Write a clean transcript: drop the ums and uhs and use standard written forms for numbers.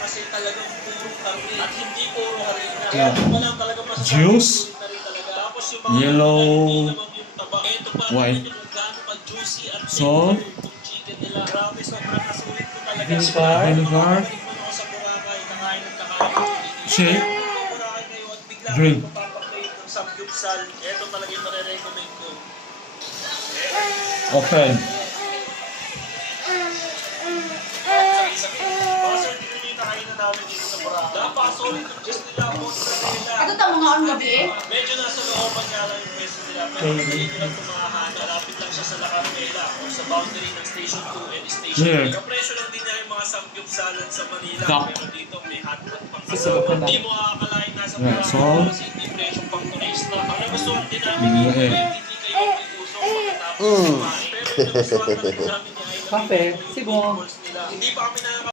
kasi talagang puro karne at hindi puro harina. Kaya Yeah. ito pa lang talaga masasabi Juice. na rin talaga. Tapos yung mga Yellow, hindi naman yung taba. Ito pa white. rin kung gaano ka-juicy at Salt. tender yung chicken nila. Grabe, sobrang nasulit ko talaga. Vinegar. Vinegar. Ako sa Boracay, kakain ng kakain. Shake. Boracay kayo at bigla Drink. kayo mapapaplate ng samgyupsal. Ito talaga yung nare-recommend ko. Open. Ato ta mga on gabi eh. Medyo nasa looban nga lang yung pwesto nila. Pero madali nyo lang kumahan. Malapit lang siya sa La Carmela or sa boundary ng Station 2 and Station 3. Yeah. Yung presyo lang din niya yung mga samgyupsalan sa Manila. Cup. Pero dito may hotdog pang Susunod kasama. na. Hindi mo akakalain nasa Yeah, Boracay salt. kasi hindi presyo pang turista. Ang nagustuhan din namin dito Yeah. ay hindi kayo magpipusok pagkatapos kumain. Pero yung nagustuhan na din namin niya ay Kape, yung sibong. meatballs nila. Hindi pa kami